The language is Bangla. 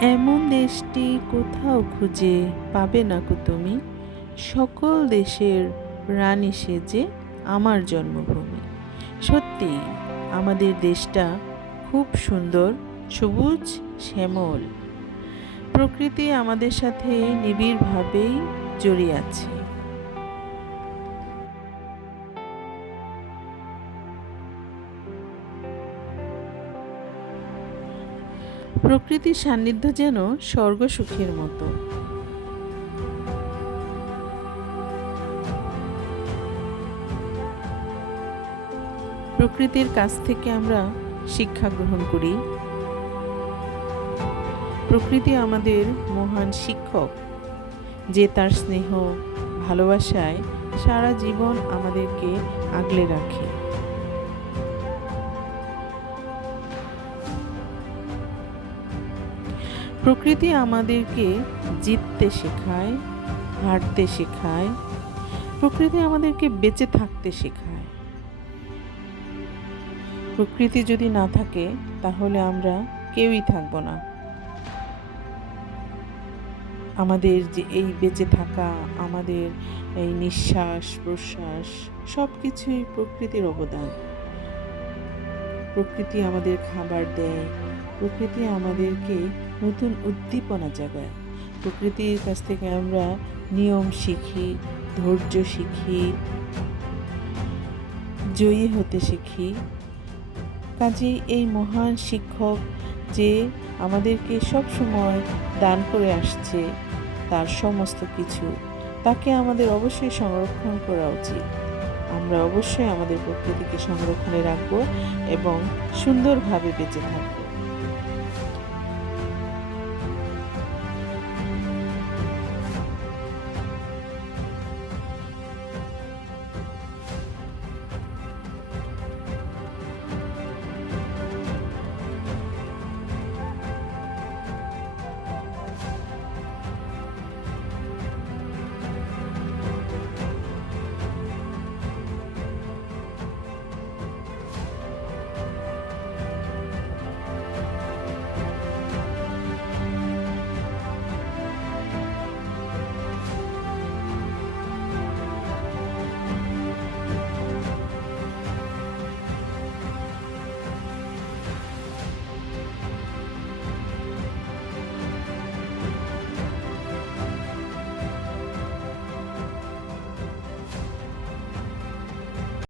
এমন দেশটি কোথাও খুঁজে পাবে না কো তুমি, সকল দেশের রানী সেজে আমার জন্মভূমি। সত্যি আমাদের দেশটা খুব সুন্দর, সবুজ শ্যামল। প্রকৃতি আমাদের সাথে নিবিড়ভাবেই জড়িয়ে আছে। প্রকৃতির সান্নিধ্য যেন স্বর্গ সুখের মতো। প্রকৃতির কাছ থেকে আমরা শিক্ষা গ্রহণ করি। প্রকৃতি আমাদের মহান শিক্ষক, যে তার স্নেহ ভালোবাসায় সারা জীবন আমাদেরকে আগলে রাখে। প্রকৃতি আমাদেরকে জিততে শেখায়, হারতে শেখায়। প্রকৃতি আমাদেরকে বেঁচে থাকতে শেখায়। প্রকৃতি যদি না থাকে তাহলে আমরা কেউই থাকব না। আমাদের যে এই বেঁচে থাকা, আমাদের এই নিঃশ্বাস প্রশ্বাস সব কিছুই প্রকৃতির অবদান। প্রকৃতি আমাদের খাবার দেয়, প্রকৃতি আমাদেরকে নতুন উদ্দীপনা জাগায়। প্রকৃতির কাছ থেকে আমরা নিয়ম শিখি, ধৈর্য শিখি, জয়ী হতে শিখি। কাজেই এই মহান শিক্ষক যে আমাদেরকে সব সময় দান করে আসছে তার সমস্ত কিছু, তাকে আমাদের অবশ্যই সংরক্ষণ করা উচিত। আমরা অবশ্যই আমাদের প্রকৃতিকে সংরক্ষণে রাখবো এবং সুন্দরভাবে বেঁচে থাকবো।